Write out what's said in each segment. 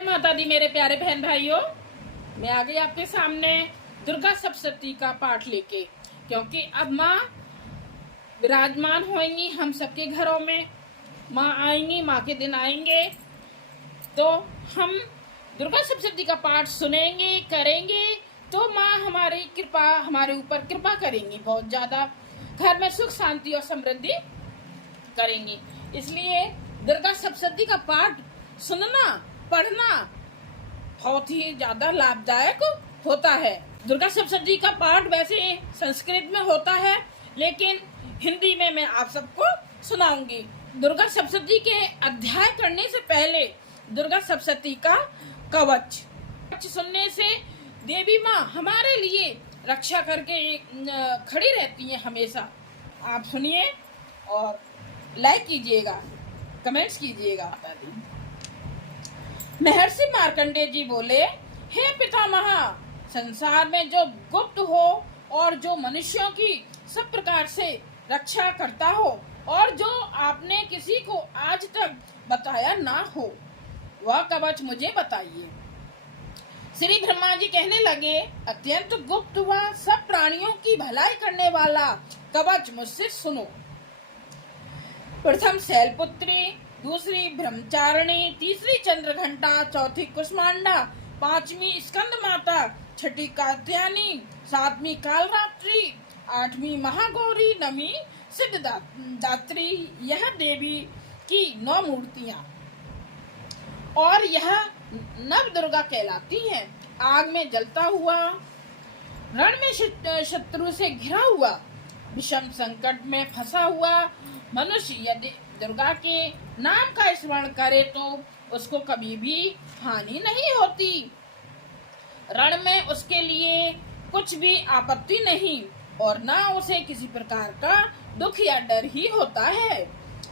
माता दी मेरे प्यारे बहन भाइयों, मैं आ गई आपके सामने दुर्गा सप्तशती का पाठ लेके, क्योंकि अब माँ विराजमान होंगी हम सबके घरों में। माँ आएंगी, माँ के दिन आएंगे तो हम दुर्गा सप्तशती का पाठ सुनेंगे, करेंगे तो माँ हमारी कृपा, हमारे ऊपर कृपा करेंगी, बहुत ज्यादा घर में सुख शांति और समृद्धि करेंगी। इसलिए दुर्गा सप्तशती का पाठ सुनना, पढ़ना बहुत ही ज्यादा लाभदायक होता है। दुर्गा सप्तशती का पाठ वैसे संस्कृत में होता है, लेकिन हिंदी में मैं आप सबको सुनाऊंगी। दुर्गा सप्तशती के अध्याय करने से पहले दुर्गा सप्तशती का कवच सुनने से देवी माँ हमारे लिए रक्षा करके खड़ी रहती है हमेशा। आप सुनिए और लाइक कीजिएगा, कमेंट्स कीजिएगा। महर्षि मार्कंडेय जी बोले, हे पितामह, संसार में जो गुप्त हो और जो मनुष्यों की सब प्रकार से रक्षा करता हो और जो आपने किसी को आज तक बताया ना हो, वह कवच मुझे बताइए। श्री ब्रह्मा जी कहने लगे, अत्यंत गुप्त व सब प्राणियों की भलाई करने वाला कवच मुझसे सुनो। प्रथम शैलपुत्री, दूसरी ब्रह्मचारिणी, तीसरी चंद्रघंटा, चौथी कुष्मांडा, पांचवी स्कंद माता, छठी कात्यायनी, सातवीं कालरात्रि, आठवीं महागौरी, नवीं सिद्धदात्री। यह देवी की 9 मूर्तियां और यह नव दुर्गा कहलाती हैं। आग में जलता हुआ, रण में शत्रु से घिरा हुआ, विषम संकट में फंसा हुआ मनुष्य यदि दुर्गा के नाम का स्मरण करे तो उसको कभी भी हानि नहीं होती। रण में उसके लिए कुछ भी आपत्ति नहीं और ना उसे किसी प्रकार का दुख या डर ही होता है।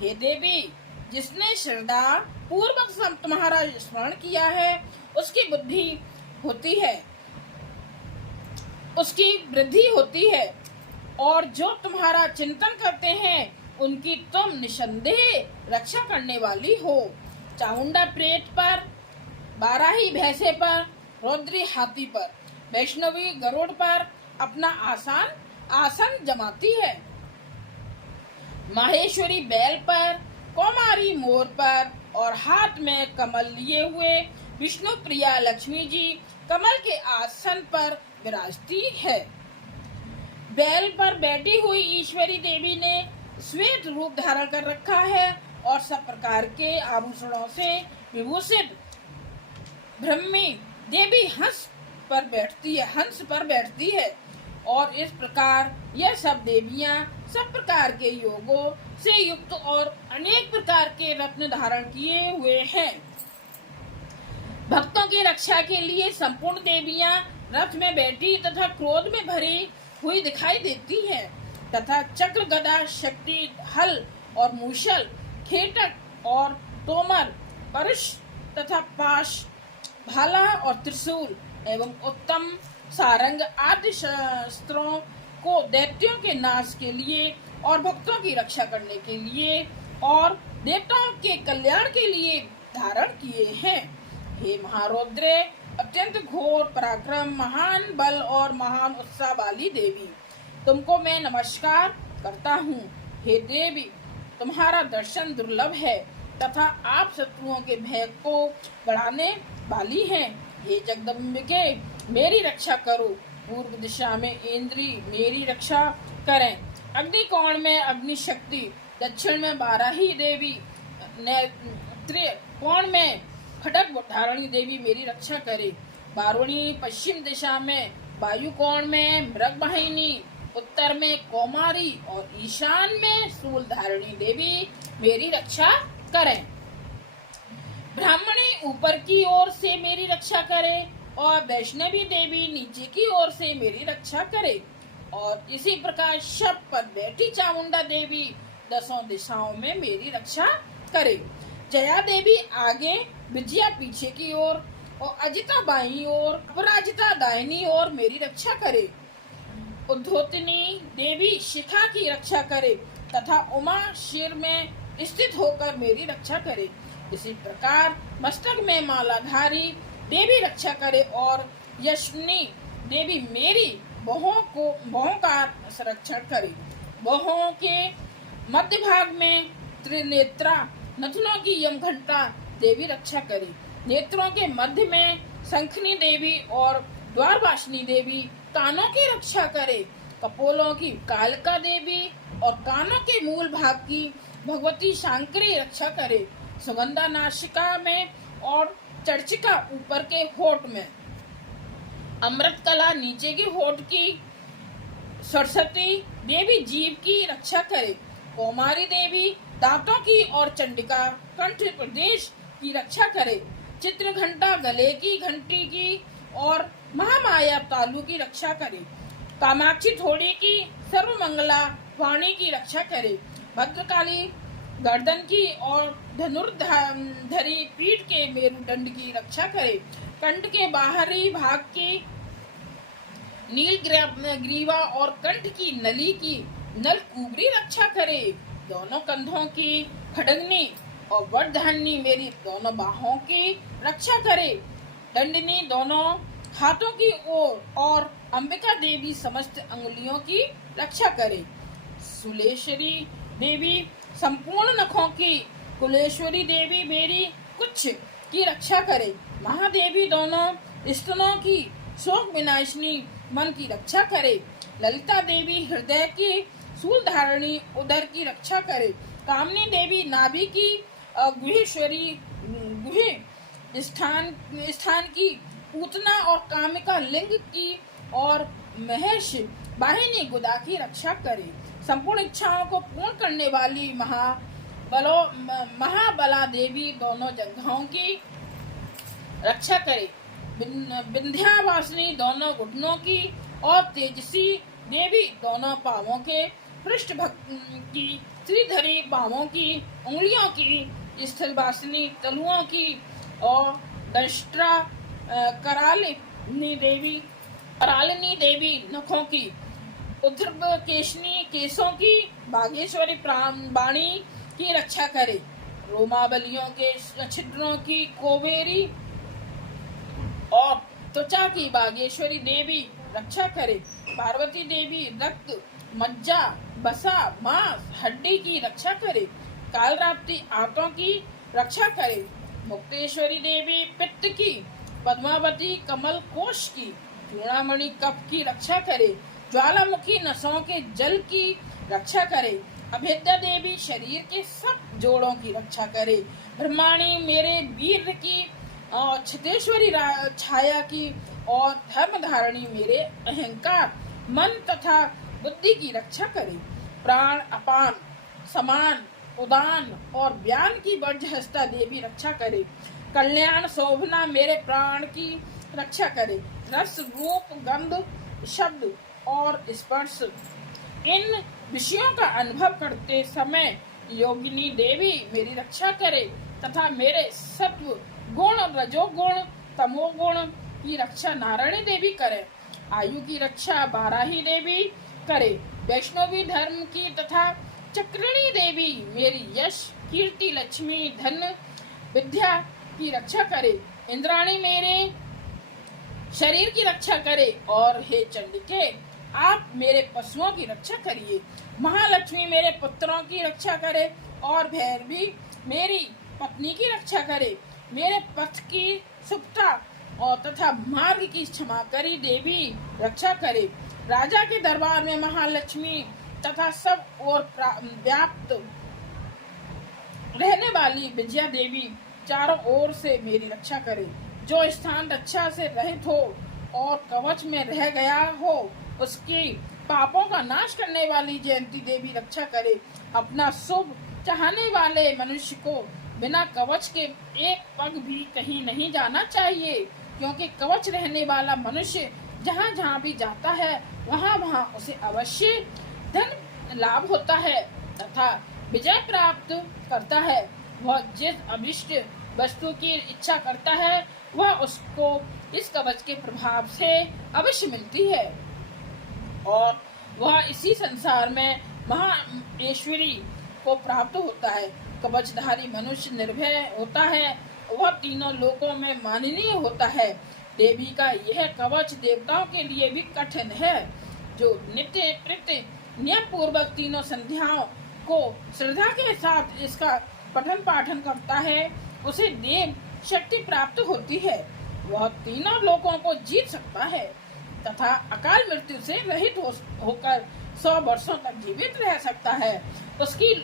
हे देवी, जिसने श्रद्धा पूर्वक तुम्हारा स्मरण किया है उसकी बुद्धि होती है, उसकी वृद्धि होती है, और जो तुम्हारा चिंतन करते हैं उनकी तुम निसंदेह रक्षा करने वाली हो। चामुंडा प्रेत पर, बाराही भैंसे पर, रौद्री हाथी पर, वैष्णवी गरुड़ पर अपना आसन जमाती है। माहेश्वरी बैल पर, कौमारी मोर पर और हाथ में कमल लिए हुए विष्णु प्रिया लक्ष्मी जी कमल के आसन पर विराजती है। बैल पर बैठी हुई ईश्वरी देवी ने श्वेत रूप धारण कर रखा है और सब प्रकार के आभूषणों से विभूषित ब्रह्मी देवी हंस पर बैठती है और इस प्रकार यह सब देवियां सब प्रकार के योगों से युक्त और अनेक प्रकार के रत्न धारण किए हुए हैं। भक्तों की रक्षा के लिए संपूर्ण देवियां रथ में बैठी तथा क्रोध में भरी हुई दिखाई देती हैं तथा चक्र, गदा, शक्ति, हल और मूषल, खेटक और तोमर, परश तथा पाश, भाला और त्रिशूल एवं उत्तम सारंग आदि शस्त्रों को दैत्यों के नाश के लिए और भक्तों की रक्षा करने के लिए और देवताओं के कल्याण के लिए धारण किए हैं। हे महारौद्रे, अत्यंत घोर पराक्रम, महान बल और महान उत्साह वाली देवी, तुमको मैं नमस्कार करता हूँ। हे देवी, तुम्हारा दर्शन दुर्लभ है तथा आप शत्रुओं के भय को बढ़ाने वाली हैं। हे जगदम्बिके, मेरी रक्षा करो। पूर्व दिशा में इंद्री मेरी रक्षा करें। अग्निकोण में अग्नि शक्ति, दक्षिण में बाराही देवी, कोण में खड़ग धारणी देवी मेरी रक्षा करे। बारुणी, पश्चिम दिशा में वायु कोण में मृगवाहिनी, उत्तर में कौमारी और ईशान में शूल धारणी देवी मेरी रक्षा करें। ब्राह्मणी ऊपर की ओर से मेरी रक्षा करे और वैष्णवी देवी नीचे की ओर से मेरी रक्षा करे और इसी प्रकार शब पर बैठी चामुंडा देवी 10 दिशाओं में मेरी रक्षा करे। जया देवी आगे, विजया पीछे की ओर और अजिता बाईं ओर, अपराजिता दाहिनी ओर मेरी रक्षा करे। उद्धोतनी देवी शिखा की रक्षा करे तथा उमा शीर में स्थित होकर मेरी रक्षा करे। इसी प्रकार मस्तक में मालाधारी देवी रक्षा करे और यशनी देवी मेरी बाहों का संरक्षण करे। बाहों के मध्य भाग में त्रिनेत्रा नथुनों की यमघंटा देवी रक्षा करे। नेत्रों के मध्य में शंखनी देवी और द्वारवासिनी देवी कानों की रक्षा करे। कपोलों की कालिका देवी और कानों के मूल भाग की भगवती शांकरी रक्षा करे। सुगंधा नासिका में और चर्चिका ऊपर के होठ में, अमृत कला नीचे के होठ की सरस्वती देवी जीव की रक्षा करे। कौमारी देवी दांतों की और चंडिका कंठ प्रदेश की रक्षा करे। चित्र घंटा गले की घंटी की और महामाया तालु की रक्षा करे। कामाक्षी थोड़ी की सर्वमंगला वाणी की रक्षा करे। भद्रकाली गर्दन की और धनुर्धरी पीठ के मेरुदंड की रक्षा करे। कंठ के बाहरी भाग की नील ग्रीवा और कंठ की नली की नलकुबरी रक्षा करे। दोनों कंधों की खड़गनी और वरधानी मेरी दोनों बाहों की रक्षा करे। दंडिनी दोनों हाथों की ओर और अंबिका देवी समस्त अंगुलियों की रक्षा करे। सुलेश्वरी देवी संपूर्ण नखों की, कुलेश्वरी देवी मेरी कुछ की रक्षा करे। महादेवी दोनों स्तनों की शोक विनाशिनी मन की रक्षा करे। ललिता देवी हृदय की शूल धारणी उदर की रक्षा करे। कामनी देवी नाभि की, गुहेश्वरी गुहे स्थान की, पूतना और कामिका लिंग की और महेश वाहिनी गुदा की रक्षा करे। संपूर्ण इच्छाओं को पूर्ण करने वाली महाबला देवी दोनों जंघाओं की रक्षा करे। विंध्यावासिनी दोनों घुटनों की और तेजसी देवी दोनों पांवों के, पृष्ठ की श्रीधरी पांवों की, उंगलियों की, स्थलवासिनी तलुओं की और दंष्ट्रा करालिनी देवी नखों की, उद्धव केशनी केसों की, बागेश्वरी वाणी की रक्षा करे। रोमावलियों के छिद्रों की कोवेरी और त्वचा की बागेश्वरी देवी रक्षा करे। पार्वती देवी रक्त, मज्जा, बसा, मांस, हड्डी की रक्षा करे। कालरात्रि आंतों की रक्षा करे। मुक्तेश्वरी देवी पित्त की, पद्मावती कमल कोश की, चूड़ामणि कफ की रक्षा करे। ज्वालामुखी नसों के जल की रक्षा करे। अभेद्या देवी शरीर के सब जोड़ों की रक्षा करे। ब्रह्माणी मेरे वीर की और छितेश्वरी छाया की और धर्म धारणी मेरे अहंकार, मन तथा बुद्धि की रक्षा करे। प्राण, अपान, समान, उदान और व्यान की वर्जहस्ता देवी रक्षा करे। कल्याण शोभना मेरे प्राण की रक्षा करे। रस, रूप, गंध, शब्द और स्पर्श, इन विषयों का अनुभव करते समय योगिनी देवी मेरी रक्षा करे तथा मेरे सत्व गुण, रजोगुण, तमोगुण की रक्षा नारायणी देवी करे। आयु की रक्षा बाराही देवी करे। वैष्णवी धर्म की तथा चक्रिणी देवी मेरी यश, कीर्ति, लक्ष्मी, धन, विद्या की रक्षा करे। इंद्राणी मेरे शरीर की रक्षा करे और हे चंडिके आप मेरे पशुओं की रक्षा करिए। महालक्ष्मी मेरे पुत्रों की रक्षा करे और भैरवी मेरी पत्नी की रक्षा करे। मेरे पथ की शुभता और तथा मार्ग की क्षमा करी देवी रक्षा करे। राजा के दरबार में महालक्ष्मी तथा सब और व्याप्त रहने वाली विजया देवी चारों ओर से मेरी रक्षा करे। जो स्थान रक्षा से रहित हो और कवच में रह गया हो उसकी पापों का नाश करने वाली जयंती देवी रक्षा करे। अपना शुभ चाहने वाले मनुष्य को बिना कवच के एक पग भी कहीं नहीं जाना चाहिए, क्योंकि कवच रहने वाला मनुष्य जहाँ जहाँ भी जाता है वहाँ वहाँ उसे अवश्य धन लाभ होता है तथा विजय प्राप्त करता है। वह जिस अभिष्ट वस्तु की इच्छा करता है वह उसको इस कवच के प्रभाव से अवश्य मिलती है और वह इसी संसार में महाऐश्वरी को प्राप्त होता है। कवचधारी मनुष्य निर्भय होता है वह तीनों लोकों में माननीय होता है। देवी का यह कवच देवताओं के लिए भी कठिन है। जो नित्य कृत्य नियम पूर्वक तीनों संध्याओं को श्रद्धा के साथ इसका पठन पाठन करता है उसे देव शक्ति प्राप्त होती है। वह तीनों लोकों को जीत सकता है तथा अकाल मृत्यु से रहित होकर 100 वर्षों तक जीवित रह सकता है। उसकी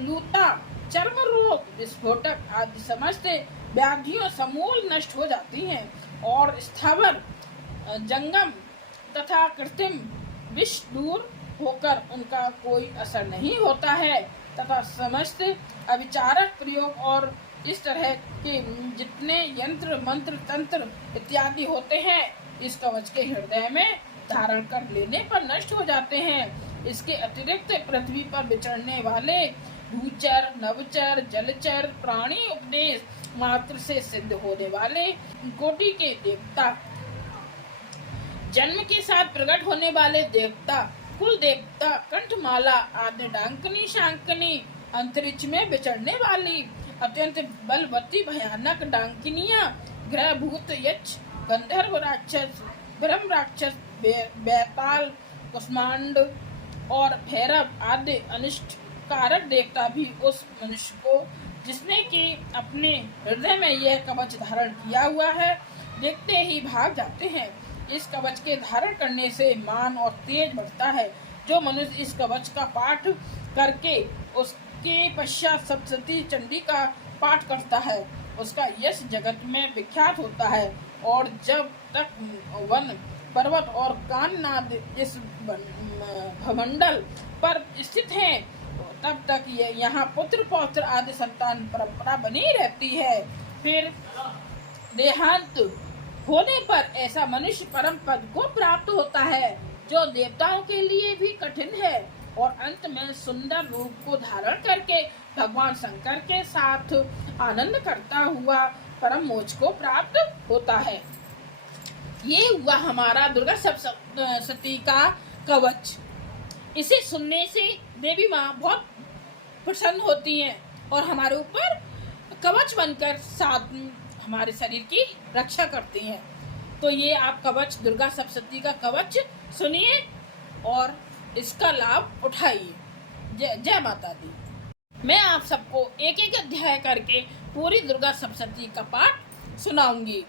लूता, चर्म रोग, विस्फोटक आदि समस्त व्याधियों समूल नष्ट हो जाती हैं और स्थावर, जंगम तथा कृत्रिम विष दूर होकर उनका कोई असर नहीं होता है तथा समस्त अविचारक प्रयोग और इस तरह के जितने यंत्र, मंत्र, तंत्र इत्यादि होते हैं इस कवच के हृदय में धारण कर लेने पर नष्ट हो जाते हैं। इसके अतिरिक्त पृथ्वी पर विचरने वाले भूचर, नवचर, जलचर प्राणी उपदेश मात्र से सिद्ध होने वाले कोटि के देवता, जन्म के साथ प्रकट होने वाले देवता, कुल देवता, कंठमाला आदि डांकनी शांकनी, अंतरिक्ष में विचरने वाली अत्यंत बलवती भयानक डांकिनिया, ग्रह भूत, यक्ष, गंधर्व राक्षस, ब्रह्म राक्षस, बेताल, कुष्मांड और भैरव आदि अनिष्ट कारक देवता भी उस मनुष्य को जिसने कि अपने हृदय में यह कवच धारण किया हुआ है देखते ही भाग जाते हैं। इस कवच के धारण करने से मान और तेज बढ़ता है। जो मनुष्य इस कवच का पाठ करके उसके पश्चात सप्तशती चंडी का पाठ करता है उसका यश जगत में विख्यात होता है और जब तक वन, पर्वत और काननाद इस भमंडल पर स्थित हैं तब तक यहाँ पुत्र पौत्र आदि संतान परंपरा बनी रहती है। फिर देहांत होने पर ऐसा मनुष्य परम पद को प्राप्त होता है जो देवताओं के लिए भी कठिन है और अंत में सुंदर रूप को धारण करके भगवान शंकर के साथ आनंद करता हुआ परम मोक्ष को प्राप्त होता है। ये हुआ हमारा दुर्गा सप्तशती का कवच। इसे सुनने से देवी माँ बहुत प्रसन्न होती हैं और हमारे ऊपर कवच बनकर साथ हमारे शरीर की रक्षा करती हैं। तो ये आप कवच, दुर्गा सप्तशती का कवच सुनिए और इसका लाभ उठाइए। जय माता दी। मैं आप सबको एक एक अध्याय करके पूरी दुर्गा सप्तशती का पाठ सुनाऊंगी।